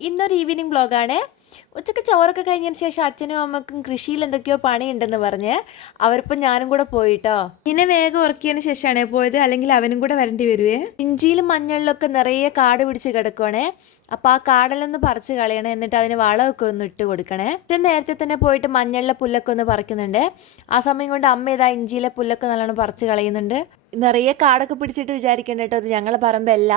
ഇന്നൊരു ഈവനിങ് വ്ളോഗാണ്. ഉച്ചയ്ക്ക് ചോറൊക്കെ കഴിഞ്ഞതിന് ശേഷം അച്ഛനും അമ്മക്കും കൃഷിയിൽ എന്തൊക്കെയോ പണിയുണ്ടെന്ന് പറഞ്ഞ് അവരിപ്പം ഞാനും കൂടെ പോയിട്ടോ. പിന്നെ വേഗം ഉറക്കിയതിന് ശേഷമാണ് പോയത്, അല്ലെങ്കിൽ അവനും കൂടെ വരേണ്ടി വരുവേ. ഇഞ്ചിയിലും മഞ്ഞളിലൊക്കെ നിറയെ കാട് പിടിച്ച് കിടക്കുവാണേ. അപ്പോൾ ആ കാടെല്ലാം പറിച്ച് കളയണേ, എന്നിട്ട് അതിന് വളമൊക്കെ ഒന്ന് ഇട്ട് കൊടുക്കണേ. അച്ഛൻ നേരത്തെ തന്നെ പോയിട്ട് മഞ്ഞളിലെ പുല്ലൊക്കെ ഒന്ന് പറിക്കുന്നുണ്ട്. ആ സമയം കൊണ്ട് അമ്മ ഇതാ ഇഞ്ചിയിലെ പുല്ലൊക്കെ നല്ലോണം പറിച്ച് കളയുന്നുണ്ട്. നിറയെ കാടൊക്കെ പിടിച്ചിട്ട് വിചാരിക്കേണ്ട കേട്ടോ, അത് ഞങ്ങളെ പറമ്പല്ല.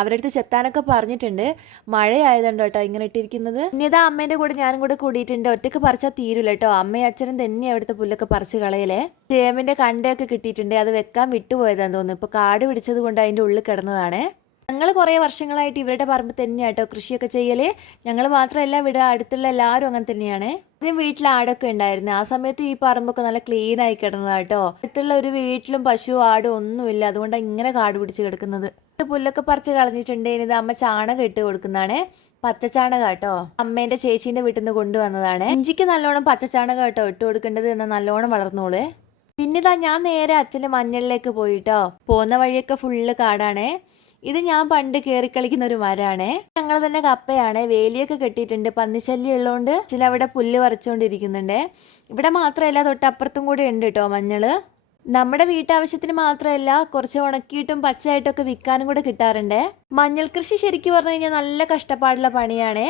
അവരടുത്ത് ചെത്താനൊക്കെ പറഞ്ഞിട്ടുണ്ട്. മഴയായതുകൊണ്ട് കേട്ടോ ഇങ്ങനെ ഇട്ടിരിക്കുന്നത്. ഇനി ഇതാ അമ്മേൻ്റെ കൂടെ ഞാനും കൂടെ കൂടിയിട്ടുണ്ട്. ഒറ്റയ്ക്ക് പറിച്ചാൽ തീരുല്ല കേട്ടോ. അമ്മയും അച്ഛനും തന്നെ അവിടുത്തെ പുല്ലൊക്കെ പറിച്ച് കളയലേ. ചേമ്പിൻ്റെ കണ്ടയൊക്കെ കിട്ടിയിട്ടുണ്ട്. അത് വെക്കാൻ വിട്ടുപോയതാന്ന് തോന്നുന്നു. ഇപ്പോൾ കാട് പിടിച്ചത് കൊണ്ട് അതിൻ്റെ ഉള്ളിൽ കിടന്നതാണ്. ഞങ്ങൾ കുറേ വർഷങ്ങളായിട്ട് ഇവരുടെ പറമ്പ് തന്നെയാണ് കേട്ടോ കൃഷിയൊക്കെ ചെയ്യൽ. ഞങ്ങൾ മാത്രമല്ല, ഇവിടെ അടുത്തുള്ള എല്ലാവരും അങ്ങനെ തന്നെയാണ്. ആദ്യം വീട്ടിൽ ആടൊക്കെ ഉണ്ടായിരുന്നു. ആ സമയത്ത് ഈ പറമ്പൊക്കെ നല്ല ക്ലീൻ ആയി കിടന്നതാണ് കേട്ടോ. അടുത്തുള്ള ഒരു വീട്ടിലും പശു ആടും ഒന്നുമില്ല. അതുകൊണ്ടാണ് ഇങ്ങനെ കാട് പിടിച്ച് കിടക്കുന്നത്. പുല്ലൊക്കെ പറിച്ച് കളഞ്ഞിട്ടുണ്ട്. ഇത് അമ്മ ചാണകം ഇട്ട് കൊടുക്കുന്നതാണ്. പച്ചച്ചാണകം കേട്ടോ. അമ്മേൻ്റെ ചേച്ചീൻ്റെ വീട്ടിൽ നിന്ന് കൊണ്ടുവന്നതാണ്. ഇഞ്ചിക്ക് നല്ലോണം പച്ചച്ചാണകം കേട്ടോ ഇട്ട് കൊടുക്കേണ്ടത്, എന്നാൽ നല്ലോണം വളർന്നോളൂ. പിന്നെ ഇതാ ഞാൻ നേരെ അച്ഛൻ്റെ മഞ്ഞളിലേക്ക് പോയിട്ടോ. പോകുന്ന വഴിയൊക്കെ ഫുള്ള് കാടാണേ. ഇത് ഞാൻ പണ്ട് കയറി കളിക്കുന്ന ഒരു മരമാണ്. ഞങ്ങൾ തന്നെ കപ്പയാണ്. വേലിയൊക്കെ കെട്ടിയിട്ടുണ്ട്. പന്നിശല്യം ഉള്ളതുകൊണ്ട് ചില അവിടെ പുല്ല് പറിച്ചുകൊണ്ടിരിക്കുന്നുണ്ട്. ഇവിടെ മാത്രമല്ല, തൊട്ടപ്പുറത്തും കൂടെ ഉണ്ട് കേട്ടോ മഞ്ഞള്. നമ്മുടെ വീട്ടാവശ്യത്തിന് മാത്രമല്ല, കുറച്ച് ഉണക്കിയിട്ടും പച്ചയായിട്ടൊക്കെ വിൽക്കാനും കൂടെ കിട്ടാറുണ്ട്. മഞ്ഞൾ കൃഷി ശരിക്കും പറഞ്ഞു കഴിഞ്ഞാൽ നല്ല കഷ്ടപ്പാടുള്ള പണിയാണ്.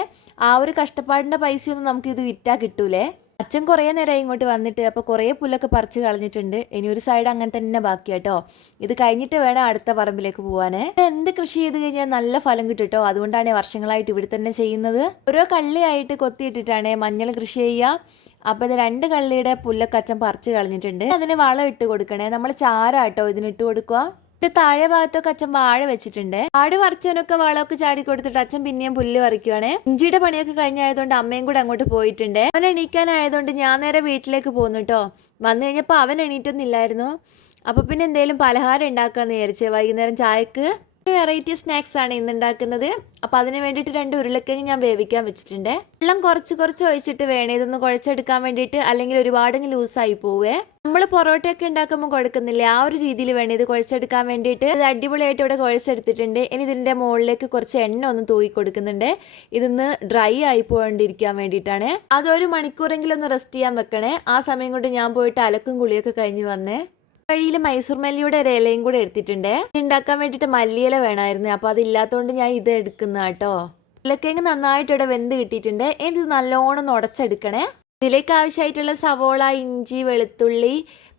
ആ ഒരു കഷ്ടപ്പാടിൻ്റെ പൈസയൊന്നും നമുക്ക് ഇത് വിറ്റാൽ കിട്ടൂലേ. അച്ഛൻ കുറേ നേരം ഇങ്ങോട്ട് വന്നിട്ട് അപ്പോൾ കുറേ പുല്ലൊക്കെ പറിച്ച് കളഞ്ഞിട്ടുണ്ട്. ഇനി ഒരു സൈഡ് അങ്ങനെ തന്നെ ബാക്കി കേട്ടോ. ഇത് കഴിഞ്ഞിട്ട് വേണം അടുത്ത പറമ്പിലേക്ക് പോകാൻ. എന്ത് കൃഷി ചെയ്ത് കഴിഞ്ഞാൽ നല്ല ഫലം കിട്ടും കേട്ടോ. അതുകൊണ്ടാണ് വർഷങ്ങളായിട്ട് ഇവിടെ തന്നെ ചെയ്യുന്നത്. ഓരോ കള്ളിയായിട്ട് കൊത്തിയിട്ടിട്ടാണ് മഞ്ഞൾ കൃഷി ചെയ്യുക. അപ്പോൾ ഇത് 2 കള്ളിയുടെ പുല്ലൊക്കെ അച്ഛൻ പറിച്ച് കളഞ്ഞിട്ടുണ്ട്. അതിന് വളം ഇട്ട് കൊടുക്കണേ. നമ്മൾ ചാരാട്ടോ ഇതിനിട്ട് കൊടുക്കുക. താഴെ ഭാഗത്തൊക്കെ അച്ഛൻ വാഴ വെച്ചിട്ടുണ്ട്. ആട് പറിച്ചവനൊക്കെ വളമൊക്കെ ചാടി കൊടുത്തിട്ട് അച്ഛൻ പിന്നെയും പുല്ല് പറിക്കുവാണ്. ഇഞ്ചിയുടെ പണിയൊക്കെ കഴിഞ്ഞായതുകൊണ്ട് അമ്മയും കൂടെ അങ്ങോട്ട് പോയിട്ടുണ്ട്. അവൻ എണീക്കാനായതുകൊണ്ട് ഞാൻ നേരെ വീട്ടിലേക്ക് പോന്നു കേട്ടോ. വന്നു കഴിഞ്ഞപ്പോൾ അവൻ എണീറ്റൊന്നുമില്ലായിരുന്നു. അപ്പോൾ പിന്നെ എന്തെങ്കിലും പലഹാരം ഉണ്ടാക്കാമെന്ന് വിചാരിച്ചേ. വൈകുന്നേരം ചായക്ക് വെറൈറ്റി സ്നാക്സ് ആണ് ഇന്ന് ഉണ്ടാക്കുന്നത്. അപ്പോൾ അതിന് വേണ്ടിയിട്ട് 2 ഉരുളക്കിഴങ്ങ് ഞാൻ വേവിക്കാൻ വെച്ചിട്ടുണ്ട്. വെള്ളം കുറച്ച് ഒഴിച്ചിട്ട് വേണേ ഇതൊന്ന് കുഴച്ചെടുക്കാൻ വേണ്ടിയിട്ട്, അല്ലെങ്കിൽ ഒരുപാടെങ്കിലും ലൂസായി പോവേ. നമ്മൾ പൊറോട്ടയൊക്കെ ഉണ്ടാക്കുമ്പോൾ കുഴക്കുന്നില്ലേ, ആ ഒരു രീതിയിൽ വേണം ഇത് കുഴച്ചെടുക്കാൻ വേണ്ടിയിട്ട്. ഇത് അടിപൊളിയായിട്ട് ഇവിടെ കുഴച്ചെടുത്തിട്ടുണ്ട്. ഇനി ഇതിൻ്റെ മുകളിലേക്ക് കുറച്ച് എണ്ണ ഒന്ന് തൂക്കി കൊടുക്കുന്നുണ്ട്. ഇതൊന്ന് ഡ്രൈ ആയി പോകാണ്ടിരിക്കാൻ വേണ്ടിയിട്ടാണ്. അതൊരു മണിക്കൂറെങ്കിലും ഒന്ന് റെസ്റ്റ് ചെയ്യാൻ വെക്കണേ. ആ സമയം കൊണ്ട് ഞാൻ പോയിട്ട് അലക്കും കുളിയൊക്കെ കഴിഞ്ഞ് വന്നേ. വഴിയിൽ മൈസൂർ മല്ലിയുടെ ഒരു ഇലയും കൂടെ എടുത്തിട്ടുണ്ട്. ഉണ്ടാക്കാൻ വേണ്ടിയിട്ട് മല്ലിയില വേണമായിരുന്നു. അപ്പോൾ അതില്ലാത്തതുകൊണ്ട് ഞാൻ ഇത് എടുക്കുന്ന കേട്ടോ. ഉരുളക്കിഴങ്ങ് നന്നായിട്ട് ഇവിടെ വെന്ത് കിട്ടിയിട്ടുണ്ട്. ഇത് നല്ലോണം ഉടച്ചെടുക്കണേ. ഇതിലേക്ക് ആവശ്യമായിട്ടുള്ള സവോള, ഇഞ്ചി, വെളുത്തുള്ളി,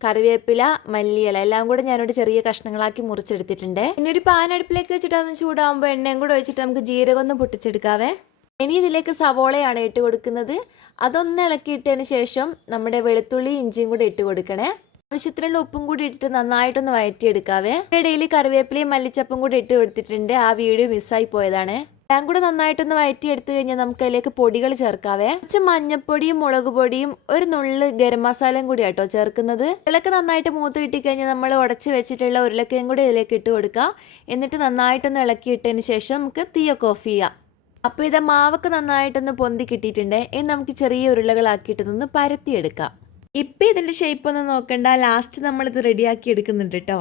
കറിവേപ്പില, മല്ലിയില എല്ലാം കൂടെ ഞാനിവിടെ ചെറിയ കഷ്ണങ്ങളാക്കി മുറിച്ചെടുത്തിട്ടുണ്ട്. ഇനി ഒരു പാൻ അടുപ്പിലേക്ക് വെച്ചിട്ട് അതൊന്ന് ചൂടാകുമ്പോൾ എണ്ണയും കൂടെ വെച്ചിട്ട് നമുക്ക് ജീരകം ഒന്ന് പൊട്ടിച്ചെടുക്കാവേ. ഇനി ഇതിലേക്ക് സവോളയാണ് ഇട്ട് കൊടുക്കുന്നത്. അതൊന്ന് ഇളക്കിയിട്ടതിന് ശേഷം നമ്മുടെ വെളുത്തുള്ളി, ഇഞ്ചിയും കൂടെ ഇട്ട് കൊടുക്കണേ. ആവശ്യത്തിനുള്ള ഉപ്പും കൂടി ഇട്ടിട്ട് നന്നായിട്ടൊന്ന് വഴറ്റിയെടുക്കാവേ. ഇടയിൽ കറിവേപ്പിലയും മല്ലിച്ചപ്പും കൂടി ഇട്ട് കൊടുത്തിട്ടുണ്ട്. ആ വീഡിയോ മിസ്സായി പോയതാണ്. എല്ലാം കൂടെ നന്നായിട്ടൊന്ന് വഴറ്റിയെടുത്ത് കഴിഞ്ഞാൽ നമുക്ക് അതിലേക്ക് പൊടികൾ ചേർക്കാവേ. കുറച്ച് മഞ്ഞപ്പൊടിയും മുളക് പൊടിയും ഒരു നുള്ള് ഗരം മസാലയും കൂടി ആട്ടോ ചേർക്കുന്നത്. ഇതിലൊക്കെ നന്നായിട്ട് മൂത്ത് കിട്ടിക്കഴിഞ്ഞാൽ നമ്മൾ ഉടച്ച് വെച്ചിട്ടുള്ള ഉരുളക്കയും കൂടി ഇതിലേക്ക് ഇട്ട് കൊടുക്കുക. എന്നിട്ട് നന്നായിട്ടൊന്ന് ഇളക്കിയിട്ടതിന് ശേഷം നമുക്ക് തീയൊക്കെ ഓഫ് ചെയ്യാം. അപ്പോൾ ഇത് മാവൊക്കെ നന്നായിട്ടൊന്ന് പൊന്തി കിട്ടിയിട്ടുണ്ട്. ഇനി നമുക്ക് ചെറിയ ഉരുളകളാക്കിയിട്ടൊന്ന് പരത്തിയെടുക്കാം. ഇപ്പം ഇതിൻ്റെ ഷേപ്പ് ഒന്നും നോക്കണ്ട, ലാസ്റ്റ് നമ്മളിത് റെഡിയാക്കി എടുക്കുന്നുണ്ട് കേട്ടോ.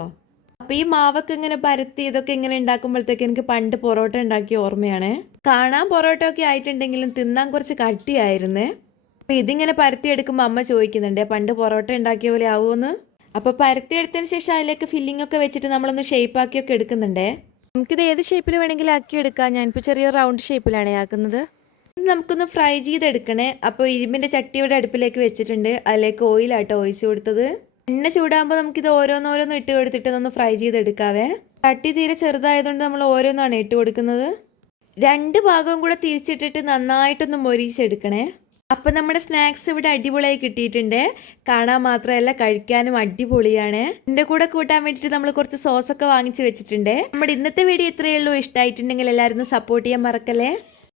അപ്പോൾ ഈ മാവൊക്കെ ഇങ്ങനെ പരത്തി ഇതൊക്കെ ഇങ്ങനെ ഉണ്ടാക്കുമ്പോഴത്തേക്ക് എനിക്ക് പണ്ട് പൊറോട്ട ഉണ്ടാക്കിയ ഓർമ്മയാണ്. കാണാൻ പൊറോട്ട ഒക്കെ ആയിട്ടുണ്ടെങ്കിലും തിന്നാൻ കുറച്ച് കട്ടിയായിരുന്നു. അപ്പോൾ ഇതിങ്ങനെ പരത്തി എടുക്കുമ്പോൾ അമ്മ ചോദിക്കുന്നുണ്ട്, പണ്ട് പൊറോട്ട ഉണ്ടാക്കിയ പോലെ ആവുമെന്ന്. അപ്പോൾ പരത്തി എടുത്തതിന് ശേഷം അതിലേക്ക് ഫില്ലിംഗ് ഒക്കെ വെച്ചിട്ട് നമ്മളൊന്ന് ഷേപ്പാക്കിയൊക്കെ എടുക്കുന്നുണ്ടേ. നമുക്കിത് ഏത് ഷേപ്പിൽ വേണമെങ്കിലും ആക്കി എടുക്കാം. ഞാനിപ്പോൾ ചെറിയ റൗണ്ട് ഷേപ്പിലാണ് ആക്കുന്നത്. നമുക്കൊന്ന് ഫ്രൈ ചെയ്തെടുക്കണേ. അപ്പോൾ ഇരുമ്പിൻ്റെ ചട്ടി ഇവിടെ അടുപ്പിലേക്ക് വെച്ചിട്ടുണ്ട്. അതിലേക്ക് ഓയിലാട്ടോ ഒഴിച്ചു കൊടുത്തത്. എണ്ണ ചൂടാകുമ്പോൾ നമുക്കിത് ഓരോന്നോരോന്ന് ഇട്ട് കൊടുത്തിട്ട് ഒന്ന് ഫ്രൈ ചെയ്തെടുക്കാവേ. ചട്ടി തീരെ ചെറുതായതുകൊണ്ട് നമ്മൾ ഓരോന്നാണ് ഇട്ട് കൊടുക്കുന്നത്. 2 ഭാഗവും കൂടെ തിരിച്ചിട്ടിട്ട് നന്നായിട്ടൊന്ന് മൊരിച്ചെടുക്കണേ. അപ്പം നമ്മുടെ സ്നാക്സ് ഇവിടെ അടിപൊളിയായി കിട്ടിയിട്ടുണ്ട്. കാണാൻ മാത്രമല്ല കഴിക്കാനും അടിപൊളിയാണ്. എൻ്റെ കൂടെ കൂട്ടാൻ വേണ്ടിയിട്ട് നമ്മൾ കുറച്ച് സോസൊക്കെ വാങ്ങിച്ച് വെച്ചിട്ടുണ്ട്. നമ്മുടെ ഇന്നത്തെ വീഡിയോ ഇത്രയേ ഉള്ളൂ. ഇഷ്ടമായിട്ടുണ്ടെങ്കിൽ എല്ലാവരും സപ്പോർട്ട് ചെയ്യാൻ മറക്കല്ലേ.